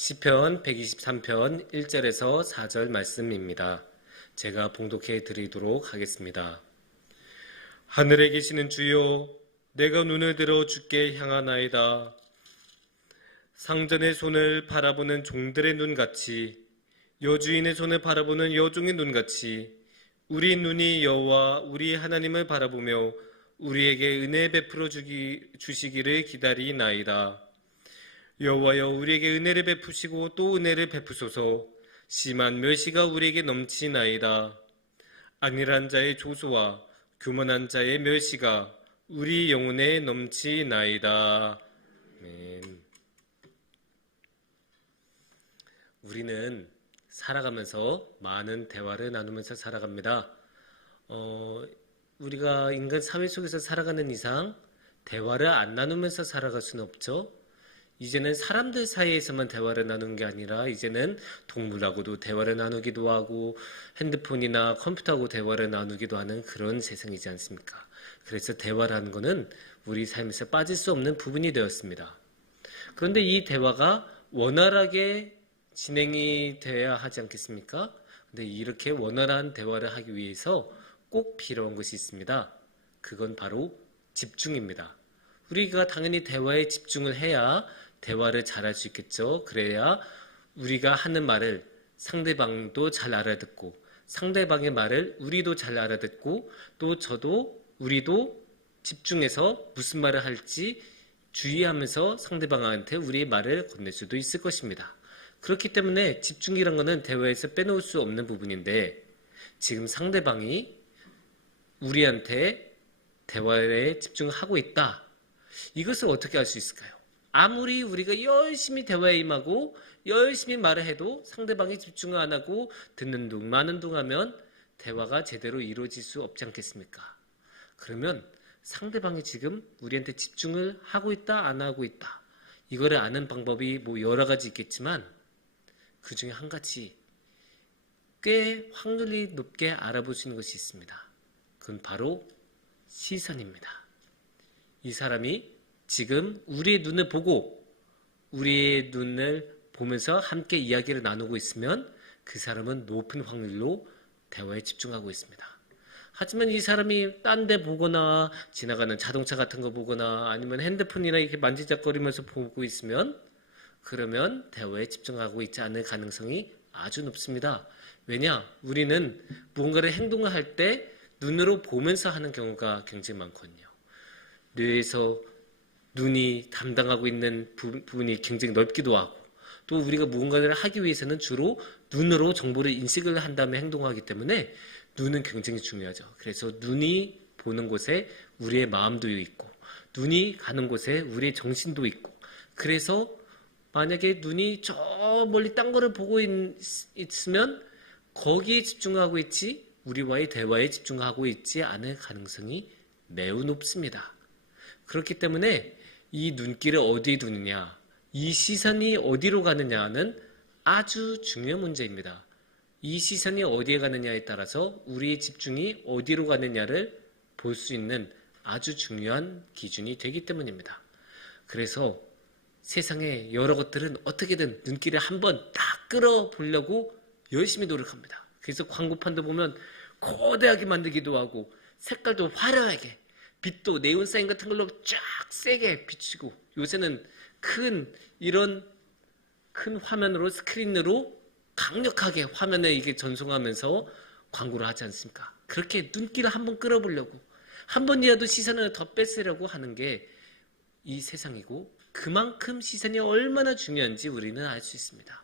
시편 123편 1절에서 4절 말씀입니다. 제가 봉독해 드리도록 하겠습니다. 하늘에 계시는 주여 내가 눈을 들어 주께 향하나이다. 상전의 손을 바라보는 종들의 눈같이 여주인의 손을 바라보는 여종의 눈같이 우리 눈이 여호와 우리 하나님을 바라보며 우리에게 은혜 베풀어 주기, 주시기를 기다리나이다. 여호와여 우리에게 은혜를 베푸시고 또 은혜를 베푸소서 심한 멸시가 우리에게 넘치나이다. 안일한 자의 조소와 교만한 자의 멸시가 우리 영혼에 넘치나이다. 아멘. 우리는 살아가면서 많은 대화를 나누면서 살아갑니다. 어, 우리가 인간 사회 속에서 살아가는 이상 대화를 안 나누면서 살아갈 수는 없죠. 이제는 사람들 사이에서만 대화를 나누는 게 아니라 이제는 동물하고도 대화를 나누기도 하고 핸드폰이나 컴퓨터하고 대화를 나누기도 하는 그런 세상이지 않습니까? 그래서 대화라는 것은 우리 삶에서 빠질 수 없는 부분이 되었습니다. 그런데 이 대화가 원활하게 진행이 돼야 하지 않겠습니까? 근데 이렇게 원활한 대화를 하기 위해서 꼭 필요한 것이 있습니다. 그건 바로 집중입니다. 우리가 당연히 대화에 집중을 해야 대화를 잘 할 수 있겠죠. 그래야 우리가 하는 말을 상대방도 잘 알아듣고 상대방의 말을 우리도 잘 알아듣고 또 저도 우리도 집중해서 무슨 말을 할지 주의하면서 상대방한테 우리의 말을 건넬 수도 있을 것입니다. 그렇기 때문에 집중이란 것은 대화에서 빼놓을 수 없는 부분인데 지금 상대방이 우리한테 대화에 집중하고 있다. 이것을 어떻게 할 수 있을까요? 아무리 우리가 열심히 대화에 임하고 열심히 말을 해도 상대방이 집중을 안 하고 듣는 둥 마는 둥 하면 대화가 제대로 이루어질 수 없지 않겠습니까? 그러면 상대방이 지금 우리한테 집중을 하고 있다 안 하고 있다 이거를 아는 방법이 뭐 여러 가지 있겠지만 그 중에 한 가지 꽤 확률이 높게 알아볼 수 있는 것이 있습니다. 그건 바로 시선입니다. 이 사람이 지금 우리의 눈을 보고 우리의 눈을 보면서 함께 이야기를 나누고 있으면 그 사람은 높은 확률로 대화에 집중하고 있습니다. 하지만 이 사람이 딴 데 보거나 지나가는 자동차 같은 거 보거나 아니면 핸드폰이나 이렇게 만지작거리면서 보고 있으면 그러면 대화에 집중하고 있지 않을 가능성이 아주 높습니다. 왜냐? 우리는 무언가를 행동을 할 때 눈으로 보면서 하는 경우가 굉장히 많거든요. 뇌에서 눈이 담당하고 있는 부분이 굉장히 넓기도 하고 또 우리가 무언가를 하기 위해서는 주로 눈으로 정보를 인식을 한 다음에 행동하기 때문에 눈은 굉장히 중요하죠. 그래서 눈이 보는 곳에 우리의 마음도 있고 눈이 가는 곳에 우리의 정신도 있고 그래서 만약에 눈이 저 멀리 딴 거를 보고 있, 있으면 거기에 집중하고 있지 우리와의 대화에 집중하고 있지 않을 가능성이 매우 높습니다. 그렇기 때문에 이 눈길을 어디에 두느냐, 이 시선이 어디로 가느냐는 아주 중요한 문제입니다. 이 시선이 어디에 가느냐에 따라서 우리의 집중이 어디로 가느냐를 볼 수 있는 아주 중요한 기준이 되기 때문입니다. 그래서 세상의 여러 것들은 어떻게든 눈길을 한번 딱 끌어보려고 열심히 노력합니다. 그래서 광고판도 보면 거대하게 만들기도 하고 색깔도 화려하게 빛도 네온사인 같은 걸로 쫙 세게 비치고 요새는 큰 이런 큰 화면으로 스크린으로 강력하게 화면에 이게 전송하면서 광고를 하지 않습니까? 그렇게 눈길을 한번 끌어보려고 한 번이라도 시선을 더 뺏으려고 하는 게 이 세상이고 그만큼 시선이 얼마나 중요한지 우리는 알 수 있습니다.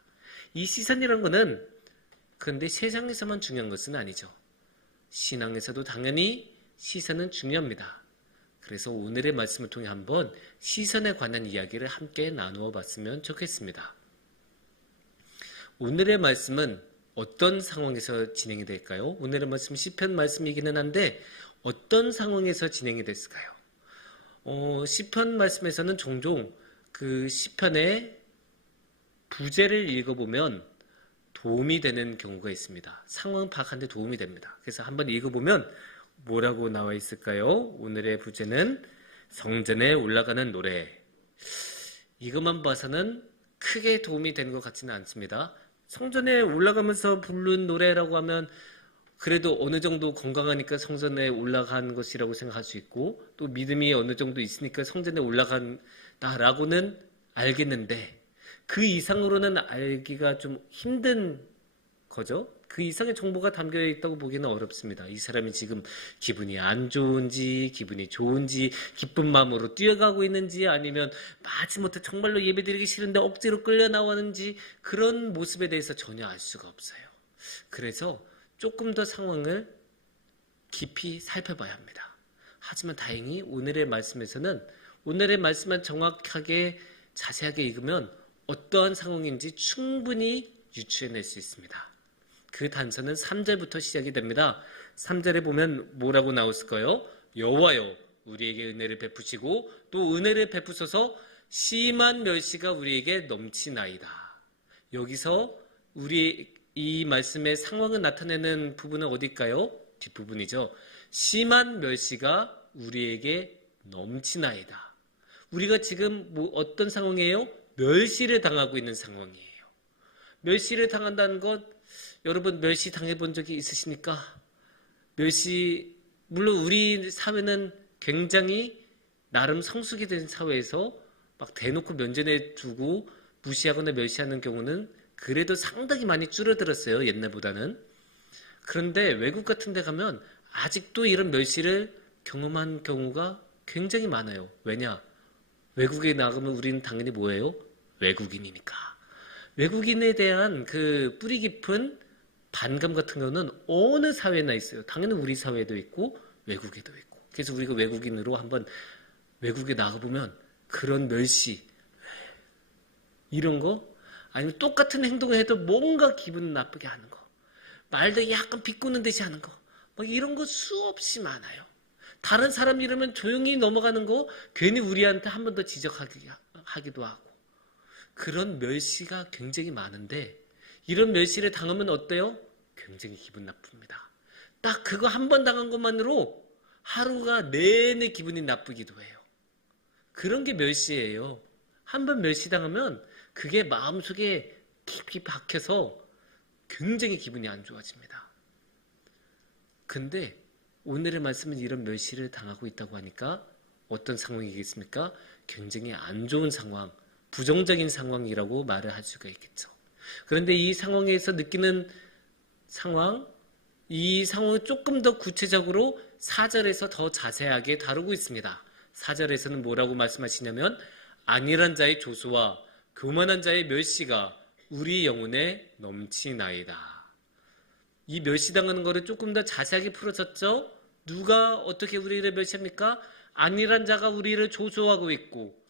이 시선이란 거는 그런데 세상에서만 중요한 것은 아니죠. 신앙에서도 당연히 시선은 중요합니다. 그래서 오늘의 말씀을 통해 한번 시선에 관한 이야기를 함께 나누어 봤으면 좋겠습니다. 오늘의 말씀은 어떤 상황에서 진행이 될까요? 오늘의 말씀 시편 말씀이기는 한데 어떤 상황에서 진행이 됐을까요? 어, 시편 말씀에서는 종종 그 시편의 부제를 읽어보면 도움이 되는 경우가 있습니다. 상황 파악하는데 도움이 됩니다. 그래서 한번 읽어보면 뭐라고 나와 있을까요? 오늘의 부제는 성전에 올라가는 노래. 이것만 봐서는 크게 도움이 되는 것 같지는 않습니다. 성전에 올라가면서 부른 노래라고 하면 그래도 어느 정도 건강하니까 성전에 올라간 것이라고 생각할 수 있고 또 믿음이 어느 정도 있으니까 성전에 올라간다라고는 알겠는데 그 이상으로는 알기가 좀 힘든 거죠. 그 이상의 정보가 담겨 있다고 보기는 어렵습니다. 이 사람이 지금 기분이 안 좋은지, 기분이 좋은지, 기쁜 마음으로 뛰어가고 있는지, 아니면 마지못해 정말로 예배드리기 싫은데 억지로 끌려 나오는지 그런 모습에 대해서 전혀 알 수가 없어요. 그래서 조금 더 상황을 깊이 살펴봐야 합니다. 하지만 다행히 오늘의 말씀에서는 오늘의 말씀만 정확하게 자세하게 읽으면 어떠한 상황인지 충분히 유추해낼 수 있습니다. 그 단서는 3절부터 시작이 됩니다. 3절에 보면 뭐라고 나왔을까요? 여호와여 우리에게 은혜를 베푸시고 또 은혜를 베푸소서 심한 멸시가 우리에게 넘치나이다. 여기서 우리 이 말씀의 상황을 나타내는 부분은 어딜까요? 뒷부분이죠. 심한 멸시가 우리에게 넘치나이다. 우리가 지금 뭐 어떤 상황이에요? 멸시를 당하고 있는 상황이에요. 멸시를 당한다는 것 여러분 멸시 당해본 적이 있으십니까? 멸시 물론 우리 사회는 굉장히 나름 성숙이 된 사회에서 막 대놓고 면전에 두고 무시하거나 멸시하는 경우는 그래도 상당히 많이 줄어들었어요 옛날보다는. 그런데 외국 같은 데 가면 아직도 이런 멸시를 경험한 경우가 굉장히 많아요. 왜냐? 외국에 나가면 우리는 당연히 뭐예요? 외국인이니까 외국인에 대한 그 뿌리 깊은 반감 같은 거는 어느 사회나 있어요. 당연히 우리 사회도 있고 외국에도 있고. 그래서 우리가 외국인으로 한번 외국에 나가보면 그런 멸시 이런 거 아니면 똑같은 행동을 해도 뭔가 기분 나쁘게 하는 거 말도 약간 비꼬는 듯이 하는 거막 이런 거 수없이 많아요. 다른 사람 이러면 조용히 넘어가는 거 괜히 우리한테 한 번 더 지적하기도 하고 그런 멸시가 굉장히 많은데 이런 멸시를 당하면 어때요? 굉장히 기분 나쁩니다. 딱 그거 한 번 당한 것만으로 하루가 내내 기분이 나쁘기도 해요. 그런 게 멸시예요. 한 번 멸시당하면 그게 마음속에 깊이 박혀서 굉장히 기분이 안 좋아집니다. 근데 오늘의 말씀은 이런 멸시를 당하고 있다고 하니까 어떤 상황이겠습니까? 굉장히 안 좋은 상황, 부정적인 상황이라고 말을 할 수가 있겠죠. 그런데 이 상황에서 느끼는 상황, 이 상황을 조금 더 구체적으로 4절에서 더 자세하게 다루고 있습니다. 4절에서는 뭐라고 말씀하시냐면 안일한 자의 조수와 교만한 자의 멸시가 우리 영혼에 넘치나이다. 이 멸시당하는 거를 조금 더 자세하게 풀어졌죠? 누가 어떻게 우리를 멸시합니까? 안일한 자가 우리를 조소하고 있고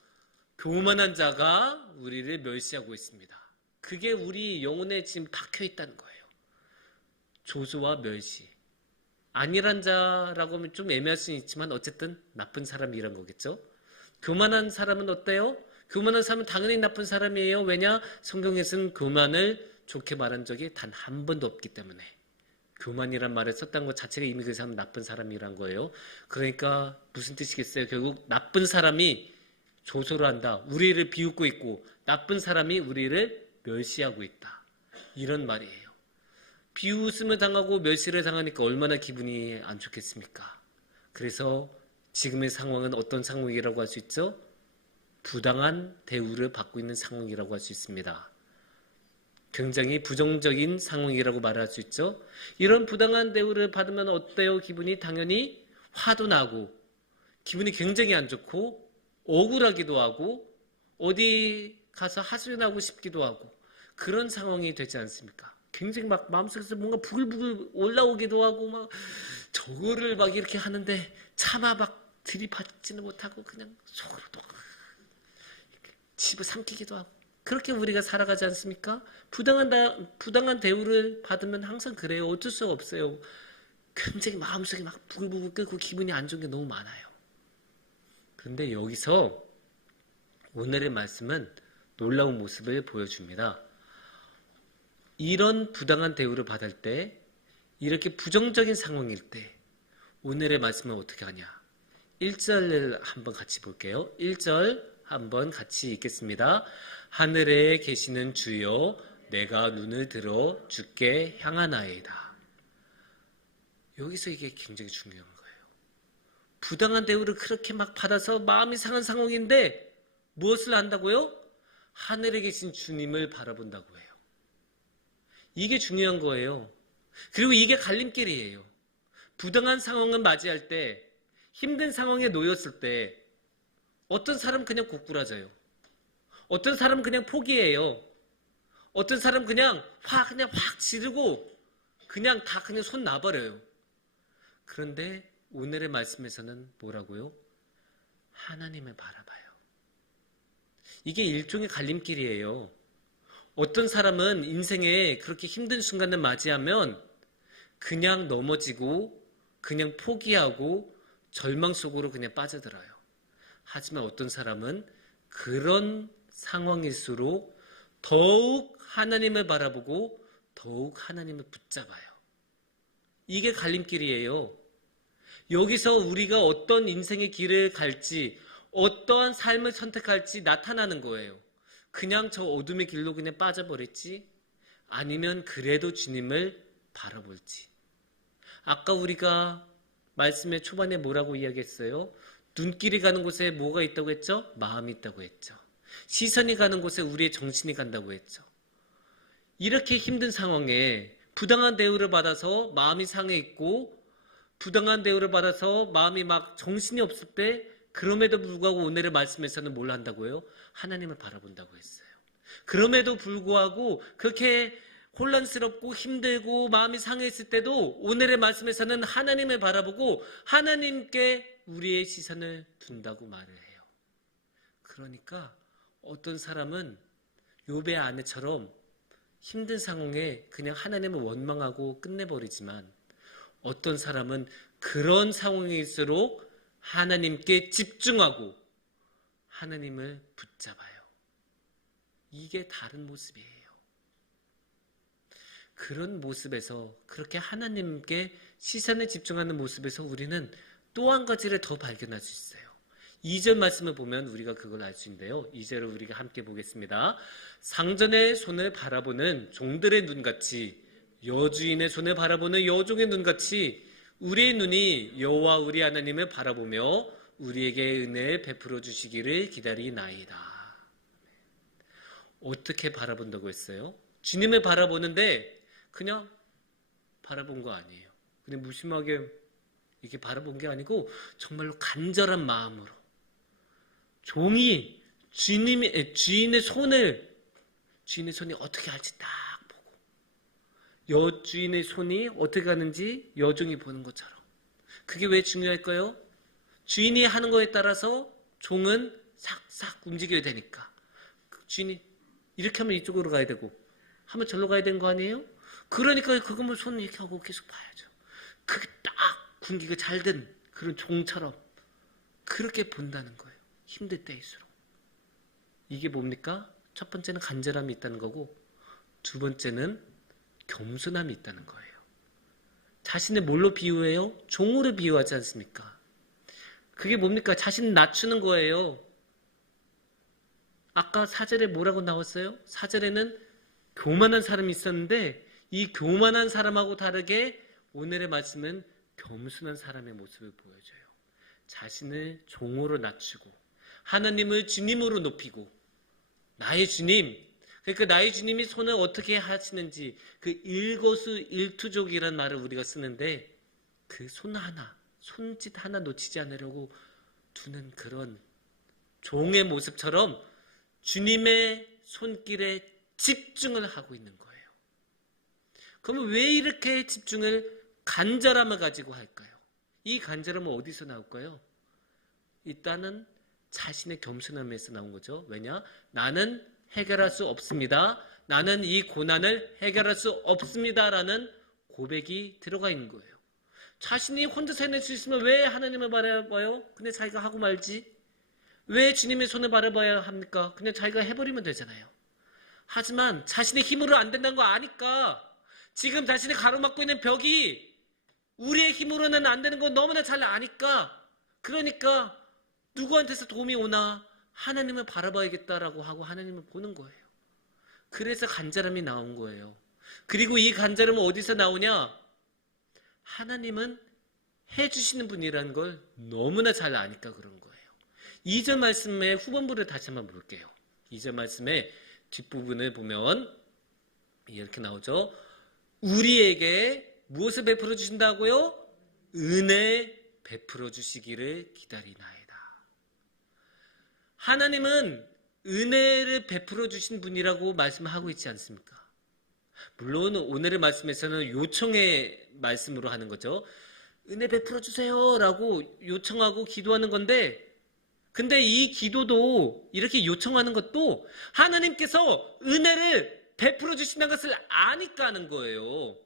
교만한 자가 우리를 멸시하고 있습니다. 그게 우리 영혼에 지금 박혀 있다는 거예요. 조수와 멸시. 안일한 자라고 하면 좀 애매할 수는 있지만 어쨌든 나쁜 사람이란 거겠죠. 교만한 사람은 어때요? 교만한 사람은 당연히 나쁜 사람이에요. 왜냐? 성경에서는 교만을 좋게 말한 적이 단 한 번도 없기 때문에. 교만이란 말을 썼다는 것 자체가 이미 그 사람은 나쁜 사람이란 거예요. 그러니까 무슨 뜻이겠어요? 결국 나쁜 사람이 조소를 한다. 우리를 비웃고 있고 나쁜 사람이 우리를 멸시하고 있다. 이런 말이에요. 비웃음을 당하고 멸시를 당하니까 얼마나 기분이 안 좋겠습니까? 그래서 지금의 상황은 어떤 상황이라고 할 수 있죠? 부당한 대우를 받고 있는 상황이라고 할 수 있습니다. 굉장히 부정적인 상황이라고 말할 수 있죠. 이런 부당한 대우를 받으면 어때요? 기분이 당연히 화도 나고 기분이 굉장히 안 좋고 억울하기도 하고 어디 가서 하소연하고 싶기도 하고 그런 상황이 되지 않습니까? 굉장히 막 마음속에서 뭔가 부글부글 올라오기도 하고 막 저거를 막 이렇게 하는데 차마 막 들이받지는 못하고 그냥 속으로도 집을 삼키기도 하고 그렇게 우리가 살아가지 않습니까? 부당한 다, 부당한 대우를 받으면 항상 그래요. 어쩔 수가 없어요. 굉장히 마음속에 막 부글부글 끓고 기분이 안 좋은 게 너무 많아요. 그런데 여기서 오늘의 말씀은 놀라운 모습을 보여줍니다. 이런 부당한 대우를 받을 때, 이렇게 부정적인 상황일 때, 오늘의 말씀은 어떻게 하냐? 1절을 한번 같이 볼게요. 1절 한번 같이 읽겠습니다. 하늘에 계시는 주여 내가 눈을 들어 주께 향하나이다. 여기서 이게 굉장히 거예요. 부당한 대우를 그렇게 막 받아서 마음이 상한 상황인데 무엇을 한다고요? 하늘에 계신 주님을 바라본다고 해요. 이게 중요한 거예요. 그리고 이게 갈림길이에요. 부당한 상황을 맞이할 때, 힘든 상황에 놓였을 때, 어떤 사람은 그냥 고꾸라져요. 어떤 사람은 그냥 포기해요. 어떤 사람은 그냥 확, 그냥 확 지르고, 그냥 다 그냥 손 놔버려요. 그런데 오늘의 말씀에서는 뭐라고요? 하나님을 바라봐요. 이게 일종의 갈림길이에요. 어떤 사람은 인생에 그렇게 힘든 순간을 맞이하면 그냥 넘어지고 그냥 포기하고 절망 속으로 그냥 빠져들어요. 하지만 어떤 사람은 그런 상황일수록 더욱 하나님을 바라보고 더욱 하나님을 붙잡아요. 이게 갈림길이에요. 여기서 우리가 어떤 인생의 길을 갈지, 어떠한 삶을 선택할지 나타나는 거예요. 그냥 저 어둠의 길로 그냥 빠져버렸지? 아니면 그래도 주님을 바라볼지. 아까 우리가 말씀의 초반에 뭐라고 이야기했어요? 눈길이 가는 곳에 뭐가 있다고 했죠? 마음이 있다고 했죠. 시선이 가는 곳에 우리의 정신이 간다고 했죠. 이렇게 힘든 상황에 부당한 대우를 받아서 마음이 상해 있고 부당한 대우를 받아서 마음이 막 정신이 없을 때 그럼에도 불구하고 오늘의 말씀에서는 뭘 한다고요? 하나님을 바라본다고 했어요. 그럼에도 불구하고 그렇게 혼란스럽고 힘들고 마음이 상해있을 때도 오늘의 말씀에서는 하나님을 바라보고 하나님께 우리의 시선을 둔다고 말을 해요. 그러니까 어떤 사람은 요배 아내처럼 힘든 상황에 그냥 하나님을 원망하고 끝내버리지만 어떤 사람은 그런 상황일수록 하나님께 집중하고 하나님을 붙잡아요. 이게 다른 모습이에요. 그런 모습에서 그렇게 하나님께 시선을 집중하는 모습에서 우리는 또 한 가지를 더 발견할 수 있어요. 2절 말씀을 보면 우리가 그걸 알 수 있는데요. 2절을 우리가 함께 보겠습니다. 상전의 손을 바라보는 종들의 눈같이 여주인의 손을 바라보는 여종의 눈같이 우리의 눈이 여호와 우리 하나님을 바라보며 우리에게 은혜 베풀어 주시기를 기다리나이다. 어떻게 바라본다고 했어요? 주님을 바라보는데 그냥 바라본 거 아니에요. 그냥 무심하게 이렇게 바라본 게 아니고 정말로 간절한 마음으로 종이 주님의 주인의 손을 주인의 손이 어떻게 할지 딱 여주인의 손이 어떻게 가는지 여종이 보는 것처럼 그게 왜 중요할까요? 주인이 하는 거에 따라서 종은 싹싹 움직여야 되니까 주인이 이렇게 하면 이쪽으로 가야 되고 하면 절로 가야 되는 거 아니에요? 그러니까 그거만 손 이렇게 하고 계속 봐야죠. 그게 딱 군기가 잘 된 그런 종처럼 그렇게 본다는 거예요. 힘들 때일수록. 이게 뭡니까? 첫 번째는 간절함이 있다는 거고 두 번째는 겸손함이 있다는 거예요. 자신을 뭘로 비유해요? 종으로 비유하지 않습니까? 그게 뭡니까? 자신을 낮추는 거예요. 아까 사절에 뭐라고 나왔어요? 사절에는 교만한 사람이 있었는데 이 교만한 사람하고 다르게 오늘의 말씀은 겸손한 사람의 모습을 보여줘요. 자신을 종으로 낮추고 하나님을 주님으로 높이고 나의 주님 그러니까 나의 주님이 손을 어떻게 하시는지 그 일거수 일투족이라는 말을 우리가 쓰는데 그 손 하나 손짓 하나 놓치지 않으려고 두는 그런 종의 모습처럼 주님의 손길에 집중을 하고 있는 거예요. 그러면 왜 이렇게 집중을 간절함을 가지고 할까요? 이 간절함은 어디서 나올까요? 일단은 자신의 겸손함에서 나온 거죠. 왜냐? 나는 해결할 수 없습니다. 나는 이 고난을 해결할 수 없습니다라는 고백이 들어가 있는 거예요. 자신이 혼자서 해낼 수 있으면 왜 하나님을 바라봐요? 근데 자기가 하고 말지? 왜 주님의 손을 바라봐야 합니까? 그냥 자기가 해버리면 되잖아요. 하지만 자신의 힘으로 안 된다는 거 아니까 지금 자신이 가로막고 있는 벽이 우리의 힘으로는 안 되는 건 너무나 잘 아니까 그러니까 누구한테서 도움이 오나 하나님을 바라봐야겠다라고 하고 하나님을 보는 거예요. 그래서 간절함이 나온 거예요. 그리고 이 간절함은 어디서 나오냐? 하나님은 해주시는 분이라는 걸 너무나 잘 아니까 그런 거예요. 2절 말씀의 후반부를 다시 한번 볼게요. 2절 말씀의 뒷부분을 보면 이렇게 나오죠. 우리에게 무엇을 베풀어 주신다고요? 은혜 베풀어 주시기를 기다리나이다. 하나님은 은혜를 베풀어 주신 분이라고 말씀하고 있지 않습니까? 물론 오늘의 말씀에서는 요청의 말씀으로 하는 거죠. 은혜 베풀어 주세요라고 요청하고 기도하는 건데 근데 이 기도도 이렇게 요청하는 것도 하나님께서 은혜를 베풀어 주신다는 것을 아니까 하는 거예요.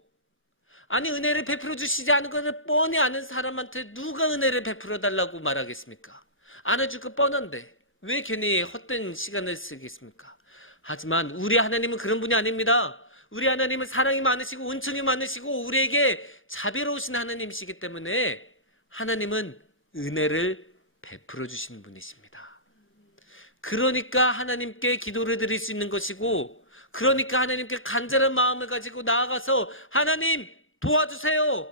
아니 은혜를 베풀어 주시지 않은 것을 뻔히 아는 사람한테 누가 은혜를 베풀어 달라고 말하겠습니까? 안아줄 거 뻔한데 왜 괜히 헛된 시간을 쓰겠습니까? 하지만 우리 하나님은 그런 분이 아닙니다. 우리 하나님은 사랑이 많으시고 은총이 많으시고 우리에게 자비로우신 하나님이시기 때문에 하나님은 은혜를 베풀어 주시는 분이십니다. 그러니까 하나님께 기도를 드릴 수 있는 것이고 그러니까 하나님께 간절한 마음을 가지고 나아가서 하나님 도와주세요.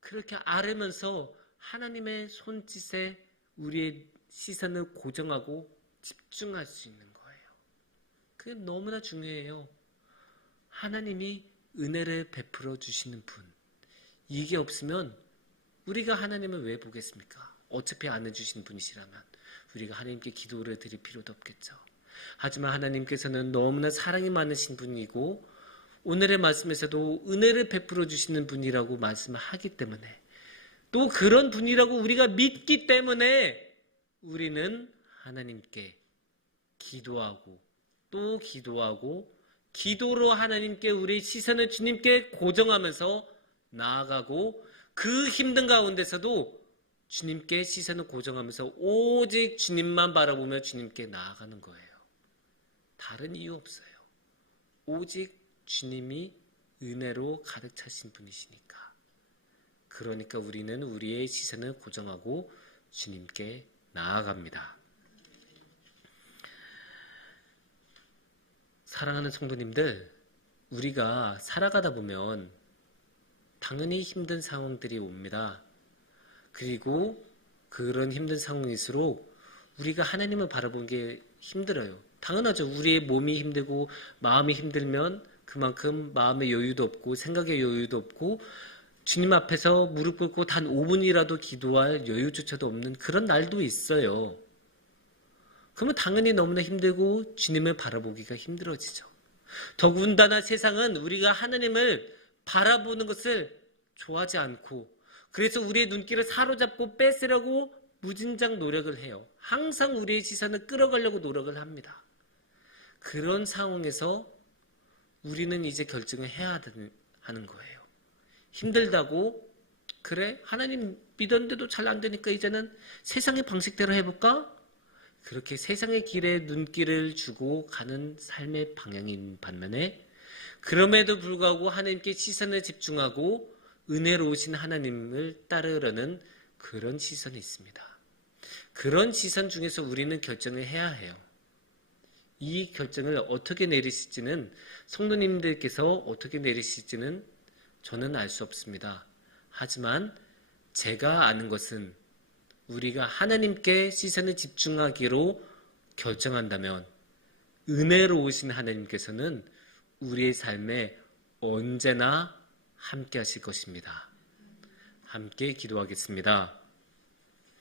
그렇게 아뢰면서 하나님의 손짓에 우리의 시선을 고정하고 집중할 수 있는 거예요. 그게 너무나 중요해요. 하나님이 은혜를 베풀어 주시는 분. 이게 없으면 우리가 하나님을 왜 보겠습니까? 어차피 안 해주신 분이시라면 우리가 하나님께 기도를 드릴 필요도 없겠죠. 하지만 하나님께서는 너무나 사랑이 많으신 분이고 오늘의 말씀에서도 은혜를 베풀어 주시는 분이라고 말씀을 하기 때문에 또 그런 분이라고 우리가 믿기 때문에 우리는 하나님께 기도하고 또 기도하고 기도로 하나님께 우리 시선을 주님께 고정하면서 나아가고 그 힘든 가운데서도 주님께 시선을 고정하면서 오직 주님만 바라보며 주님께 나아가는 거예요. 다른 이유 없어요. 오직 주님이 은혜로 가득 차신 분이시니까. 그러니까 우리는 우리의 시선을 고정하고 주님께 나아갑니다. 사랑하는 성도님들, 우리가 살아가다 보면 당연히 힘든 상황들이 옵니다. 그리고 그런 힘든 상황일수록 우리가 하나님을 바라보는 게 힘들어요. 당연하죠. 우리의 몸이 힘들고 마음이 힘들면 그만큼 마음의 여유도 없고 생각의 여유도 없고 주님 앞에서 무릎 꿇고 단 5분이라도 기도할 여유조차도 없는 그런 날도 있어요. 그러면 당연히 너무나 힘들고 주님을 바라보기가 힘들어지죠. 더군다나 세상은 우리가 하나님을 바라보는 것을 좋아하지 않고 그래서 우리의 눈길을 사로잡고 뺏으려고 무진장 노력을 해요. 항상 우리의 시선을 끌어가려고 노력을 합니다. 그런 상황에서 우리는 이제 결정을 해야 하는 거예요. 힘들다고 그래 하나님 믿었는데도 잘 안 되니까 이제는 세상의 방식대로 해볼까? 그렇게 세상의 길에 눈길을 주고 가는 삶의 방향인 반면에 그럼에도 불구하고 하나님께 시선을 집중하고 은혜로우신 하나님을 따르려는 그런 시선이 있습니다. 그런 시선 중에서 우리는 결정을 해야 해요. 이 결정을 어떻게 내리실지는 성도님들께서 어떻게 내리실지는 저는 알 수 없습니다. 하지만 제가 아는 것은 우리가 하나님께 시선을 집중하기로 결정한다면 은혜로우신 하나님께서는 우리의 삶에 언제나 함께 하실 것입니다. 함께 기도하겠습니다.